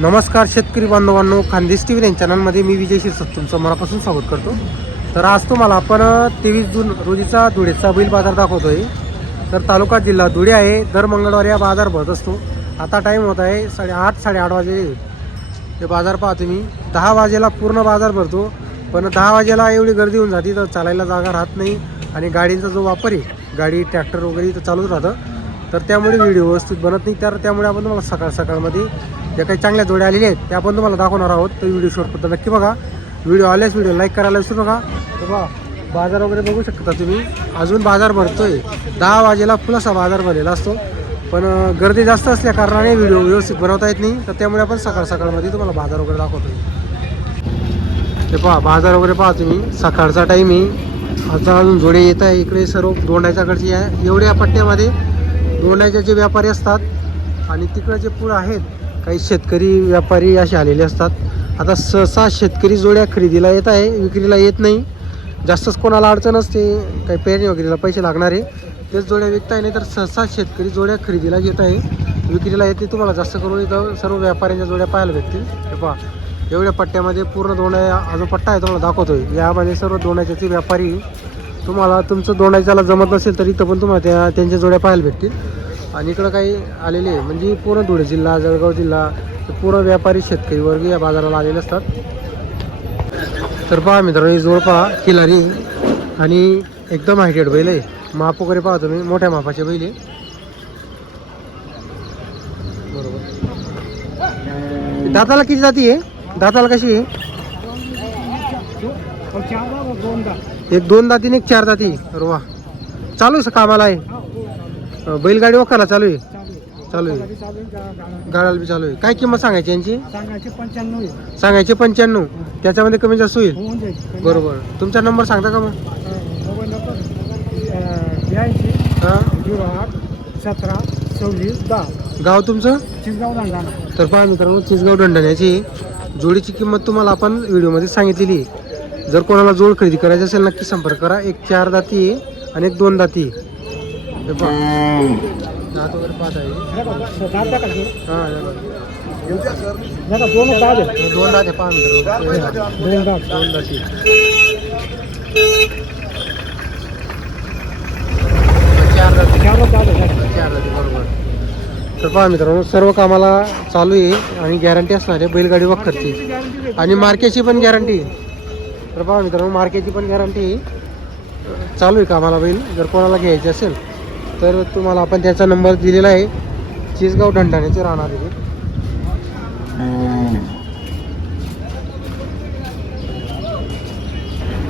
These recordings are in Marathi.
नमस्कार शेतकरी बांधवांनो, खानदेश टी व्ही चॅनलमध्ये मी विजय शिरसाट तुमचं मनापासून स्वागत करतो. तर आज तुम्हाला आपण 23 जून रोजीचा धुळेचा बैल बाजार दाखवतोय. तर तालुका जिल्हा धुळे आहे. दर मंगळवारी हा बाजार भरत असतो. आता टाईम होत आहे 8:30 वाजे. हे बाजार पहा तुम्ही. 10 वाजेला पूर्ण बाजार भरतो, पण 10 वाजेला एवढी गर्दी होऊन जाते तर चालायला जागा राहत नाही आणि गाडींचा जो वापर आहे, गाडी ट्रॅक्टर वगैरे तर चालूच राहतं. तर त्यामुळे व्हिडिओ व्यवस्थित बनत नाही. त्यामुळे आपण तुम्हाला सकाळमध्ये ज्या काही चांगल्या जोड्या आलेल्या आहेत त्या आपण तुम्हाला दाखवणार आहोत. तर व्हिडिओ शॉर्ट नक्की बघा. व्हिडिओ आल्यास व्हिडिओ लाईक करायला विसरू नका. तर बघा बाजार वगैरे बघू शकता तुम्ही. अजून बाजार भरतोय. 10 वाजेला फुलासा बाजार भरलेला असतो, पण गर्दी जास्त असल्या कारणाने व्हिडिओ व्यवस्थित बनवता येत नाही. तर त्यामुळे आपण सकाळमध्ये तुम्हाला बाजार वगैरे दाखवतोय. ते पहा बाजार वगैरे पहा तुम्ही. सकाळचा टाईम आहे. आता अजून जोडे येत आहे. इकडे सर्व दोंडाच्याकडची आहे. एवढ्या पट्ट्यामध्ये दोंडाचे जे व्यापारी असतात आणि तिकडे जे पुढं आहेत काही शेतकरी व्यापारी असे आलेले असतात. आता सहसा शेतकरी जोड्या खरेदीला येत आहे, विक्रीला येत नाही. जास्तच कोणाला अडचण असते, काही पेरणी वगैरेला पैसे लागणार आहे तेच जोड्या विकताय. नाही तर सहसा शेतकरी जोड्या खरेदीला घेत आहे, विक्रीला येते. तुम्हाला जास्त करून इथं सर्व व्यापाऱ्यांच्या जोड्या पाहायला भेटतील. हे पहा एवढ्या पट्ट्यामध्ये पूर्ण दोंडा जो पट्टा आहे तुम्हाला दाखवतोय. यामध्ये सर्व दोंडाचे व्यापारी. तुम्हाला तुमचं दोंडाच्याला जमत नसेल तर इथं पण तुम्हाला त्यांच्या जोड्या पाहायला भेटतील. आणि इकडं काही आलेले आहे म्हणजे पूर्ण धुळे जिल्हा, जळगाव जिल्हा, पूर्ण व्यापारी शेतकरी वर्ग या बाजाराला आलेले असतात. तर पहा मित्रांनो, ही जोड पहा खिलारी आणि एकदम हायटेड बैल आहे. माप वगैरे पहा तुम्ही, मोठ्या मापाचे बैल आहे. बरोबर. दाताला किती जाती आहे? दाताला कशी आहे? एक 2 दाती आणि एक 4 दाती. वा, चालू आहे कामाला आहे. बैलगाडी वखाला चालू आहे. गाड्याला बी चालू आहे. काय किंमत सांगायची यांची? सांगायची 95. त्याच्यामध्ये कमी जास्त होईल. बरोबर. तुमचा नंबर सांगता का मग? हां, 08-17-26-10. गाव तुमचं? चिसगाव दांडा. तर पहा मित्रांनो, चिसगाव दंडाण्याची जोडीची किंमत तुम्हाला आपण व्हिडिओमध्ये सांगितलेली आहे. जर कोणाला जोड खरेदी करायची असेल नक्की संपर्क करा. एक 4 दाती आहे आणि एक 2 दाती आहे. दात वगैरे पाहत आहे. हां, 2 दात आहे. पहा मित्रांनो, 2 दाती. 4 दाती बरोबर. तर पहा मित्रांनो, सर्व कामाला चालू आहे आणि गॅरंटी असणार आहे बैलगाडी वखरची आणि मार्केटची पण गॅरंटी. तर पहा मित्रांनो, मार्केटची पण गॅरंटी चालू आहे कामाला बैल. जर कोणाला घ्यायची असेल तर तुम्हाला आपण त्याचा नंबर दिलेला आहे. चिसगाव ढंढाण्याचे राहणार आहे.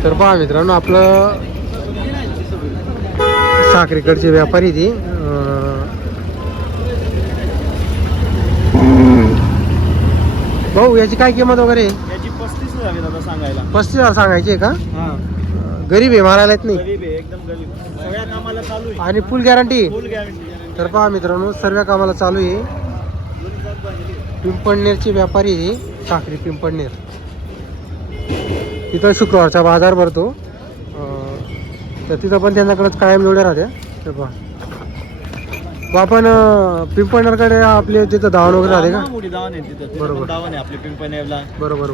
तर पहा मित्रांनो, आपलं साखरेकडचे व्यापारी ते भाऊ, याची काय किंमत वगैरे? याची 35,000 दादा सांगायला. 35,000 सांगायची आहे का? गरीब आहे, मारायला येत नाही. गरीब आहे, एकदम गरीब. सगळ्या कामाला चालू आहे आणि फुल गॅरंटी. फुल गॅरंटी. तर पहा मित्रांनो, सर्व कामाला चालू आहे. पिंपळनेरचे व्यापारी आहे, साखरी पिंपळनेर. तिथं शुक्रवारचा बाजार भरतो. तर तिथं पण त्यांच्याकडेच कायम जोड्या राहत्या. तर पहा आपण पिंपळनेरकडे आपले तिथं धावण वगैरे राहते का? मोठी दावण आहे तिथं. बरोबर. दावण आहे आपली पिंपळनेरला. बरोबर.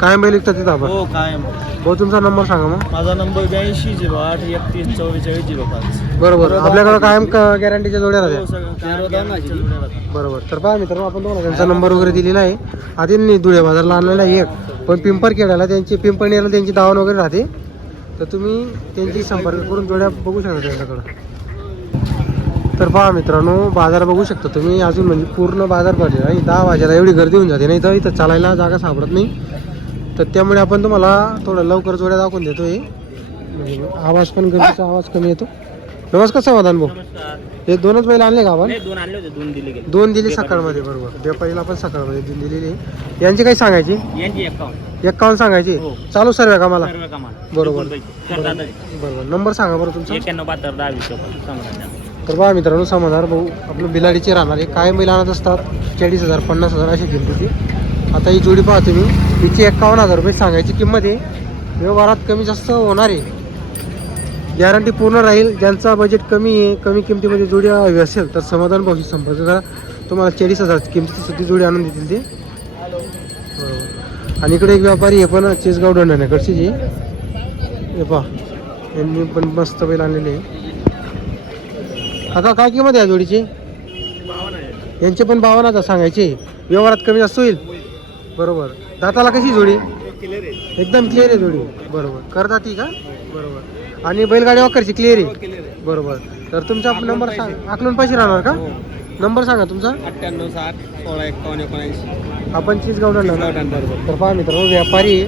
कायम बैल विकतात तिथं आपण. हो, कायम. भाऊ, तुमचा नंबर सांगा मग. माझा नंबर 82-08-31-44-005. बरोबर. आपल्याकडे कायम गॅरंटीच्या जोड्या राहत्या. हो, सगळं. बरोबर. तर पहा मित्रांनो, आपण तुम्हाला त्यांचा नंबर वगैरे दिलेला आहे. आधी धुळे बाजारला आणलेला आहे एक, पण पिंपळखेड्याला त्यांची पिंपळनेरला त्यांची दावण वगैरे राहते. तर तुम्ही त्यांची संपर्क करून जोड्या बघू शकता त्यांच्याकडं. तर पहा मित्रांनो, बाजार बघू शकता तुम्ही. अजून म्हणजे पूर्ण बाजार भरलेला आणि 10 वाजेला एवढी गर्दी होऊन जाते. नाही तर इथं चालायला जागा सापडत नाही. तर त्यामुळे आपण तुम्हाला थोडं लवकर जोड्या दाखवून देतोय. आवाज पण गर्दीचा आवाज कमी येतो. नमस्कार समाधान भाऊ. हे 2च बैल आणले का आपण? 2 आणले होते, 2 दिले गेले. 2 दिली सकाळमध्ये. बरोबर. व्यापारीला आपण सकाळमध्ये 2 दिलेली. यांची काही सांगायची? यांची 51 सांगायची. हो. चालू सर्व कामाला. सर्व कामाला. बरोबर. करतात. बरोबर. नंबर सांगा बरं तुमचा. 91-72-10-20 सांगा. तर बघा मित्रांनो, समाधान भाऊ आपलं बिलाडीचे राहणार आहे. काय बैल आणत असतात 40,000 50,000 अशी किंमत. आता ही जोडी पाहा तुम्ही. हिची 51,000 रुपये सांगायची किंमत आहे. व्यवहारात कमी जास्त होणार आहे. गॅरंटी पूर्ण राहील. ज्यांचा बजेट कमी आहे, कमी किमतीमध्ये जोडी हवी असेल तर समाधान भाऊशी संपर्क करा. तुम्हाला 40,000 किमतीची सुद्धा जोडी आणून देतील ते. बरोबर. आणि इकडे एक व्यापारी आहे पण चेसगाव डोंडण्याकडची जी हे पहा, यांनी पण मस्त बैल आणलेले आहे. काका काय किंमत आहे जोडीची? यांचे पण 52,000 सांगायचे. व्यवहारात कमी जास्त होईल. बरोबर. दाताला कशी जोडी? एकदम क्लिअर आहे जोडी. बरोबर. करदाती का? बरोबर. आणि बैलगाडी वाकरची क्लिअर आहे. बरोबर. तर तुमचा नंबर सांग, आकलून पैसे राहणार का? नंबर सांगा तुमचा. 9860161979. आपण चीजगाव बरोबर. तर पहा मित्रांनो, व्यापारी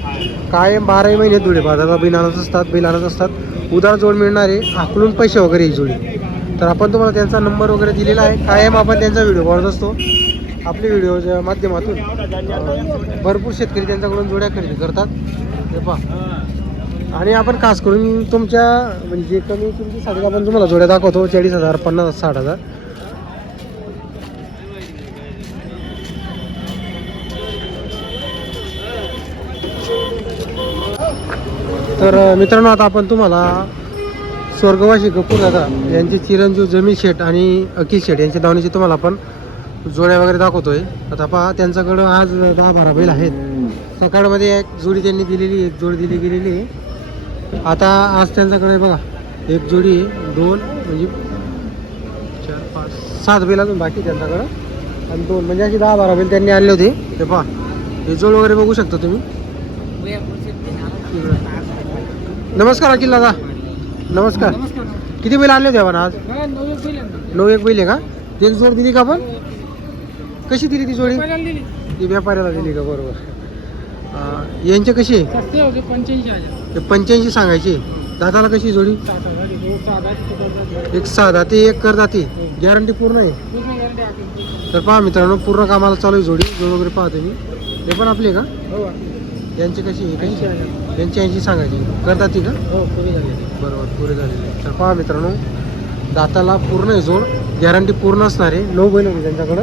कायम 12 महिने धुळे बाजाराला बैल आणत असतात. उधार जोड मिळणारे, आकलून पैसे वगैरे ही जोडी. तर आपण तुम्हाला त्यांचा नंबर वगैरे दिलेला आहे. कायम आपण त्यांचा व्हिडिओ बनवत असतो. आपले व्हिडिओच्या माध्यमातून भरपूर शेतकरी त्यांच्याकडून जोड्या खरेदी करतात. हे पहा. आणि आपण खास करून तुमच्या म्हणजे जे कमी किमतीसाठी आपण तुम्हाला जोड्या दाखवतो. 40,000, 50,000, 60,000. तर मित्रांनो, आता आपण तुम्हाला स्वर्गवासी गपूर दादा यांचे चिरंजीव जमीन शेठ आणि अखिल शेठ यांच्या दावणीचे तुम्हाला आपण जोड्या वगैरे दाखवतोय. आता पहा, त्यांच्याकडं आज 10-12 बैल आहेत. सकाळमध्ये एक जोडी त्यांनी दिलेली, एक जोडी दिली गेलेली आहे. आता आज त्यांच्याकडे बघा एक जोडी आहे, 2 म्हणजे 4, 5, 7 बैल अजून बाकी त्यांच्याकडं. आणि 2 म्हणजे अशी 10-12 बैल त्यांनी आणले होते. ते पहा, हे जोड वगैरे बघू शकता तुम्ही. नमस्कार अखिल दादा. नमस्कार. किती बैल आणले होते आपण आज? 9 एक बैल आहे का? एक जोड दिली का आपण? कशी दिली ती जोडी? ती व्यापाऱ्याला दिली का? बरोबर. यांचे कशी आहे? 85 सांगायची. दादाला कशी जोडी? एक 6 दाते, एक कर दाते. गॅरंटी पूर्ण आहे. तर पहा मित्रांनो, पूर्ण कामाला चालू आहे जोडी. जोड वगैरे पाहा तुम्ही. हे पण आपले का? यांची कशी आहे? यांची 80 सांगायची. करदाती का? बरोबर, पुरे झालेले. तर पहा मित्रांनो, दाताला पूर्ण आहे जोड. गॅरंटी पूर्ण असणार आहे. 9 बैल होते त्यांच्याकडं.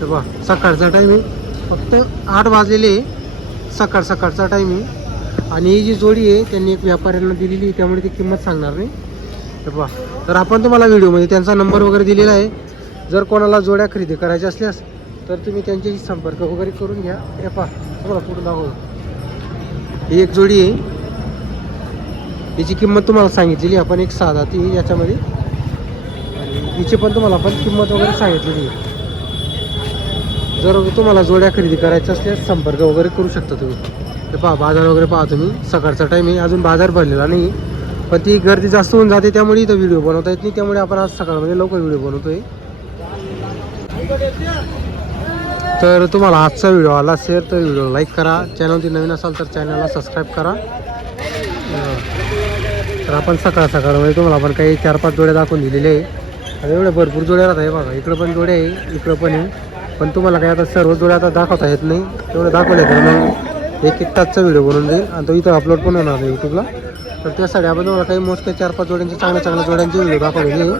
तर पहा, सकाळचा टाईम आहे. फक्त 8 वाजलेले आहे. सकाळचा टाईम आहे. आणि ही जी जोडी आहे त्यांनी एक व्यापाऱ्यांना दिलेली आहे, त्यामुळे ती किंमत सांगणार नाही. तर पहा, तर आपण तुम्हाला व्हिडिओमध्ये त्यांचा नंबर वगैरे दिलेला आहे. जर कोणाला जोड्या खरेदी करायच्या असल्यास तर तुम्ही त्यांच्याशी संपर्क वगैरे करून घ्या. हे पहा, तुम्हाला पुढे दाखवतो. ही एक जोडी आहे. हिची किंमत तुम्हाला सांगितलेली आपण, एक 6 दाती याच्यामध्ये. आणि हिची पण तुम्हाला आपण किंमत वगैरे सांगितलेली आहे. जर तुम्हाला जोड्या खरेदी करायच्या असल्यास संपर्क वगैरे करू शकता तुम्ही. हे पहा, बाजार वगैरे पहा तुम्ही. सकाळचा टाईम आहे, अजून बाजार भरलेला नाही. पण ती गर्दी जास्त होऊन जाते, त्यामुळे इथं व्हिडिओ बनवता येत नाही. त्यामुळे आपण आज सकाळमध्ये लवकर व्हिडिओ बनवतोय. तर तुम्हाला आजचा व्हिडिओ आला असेल तर व्हिडिओ लाईक करा. चॅनलवरती नवीन असाल तर चॅनलला सबस्क्राईब करा. तर आपण सकाळमध्ये तुम्हाला आपण काही 4-5 जोड्या दाखवून दिलेले आहे. आता एवढ्या भरपूर जोड्या राहत आहे बघा. इकडं पण जोड्या आहे, इकडं पण आहे. पण तुम्हाला काही आता सर्व जोड्या आता दाखवता येत नाही. तेवढं दाखवले तर मग एक तासचा व्हिडिओ बनवून जाईल. आणि तो इथं अपलोड पण होणार आहे यूट्यूबला. तर त्यासाठी आपण तुम्हाला काही मोजके 4-5 जोड्यांचे चांगल्या जोड्यांचे व्हिडिओ दाखवलेले आहे.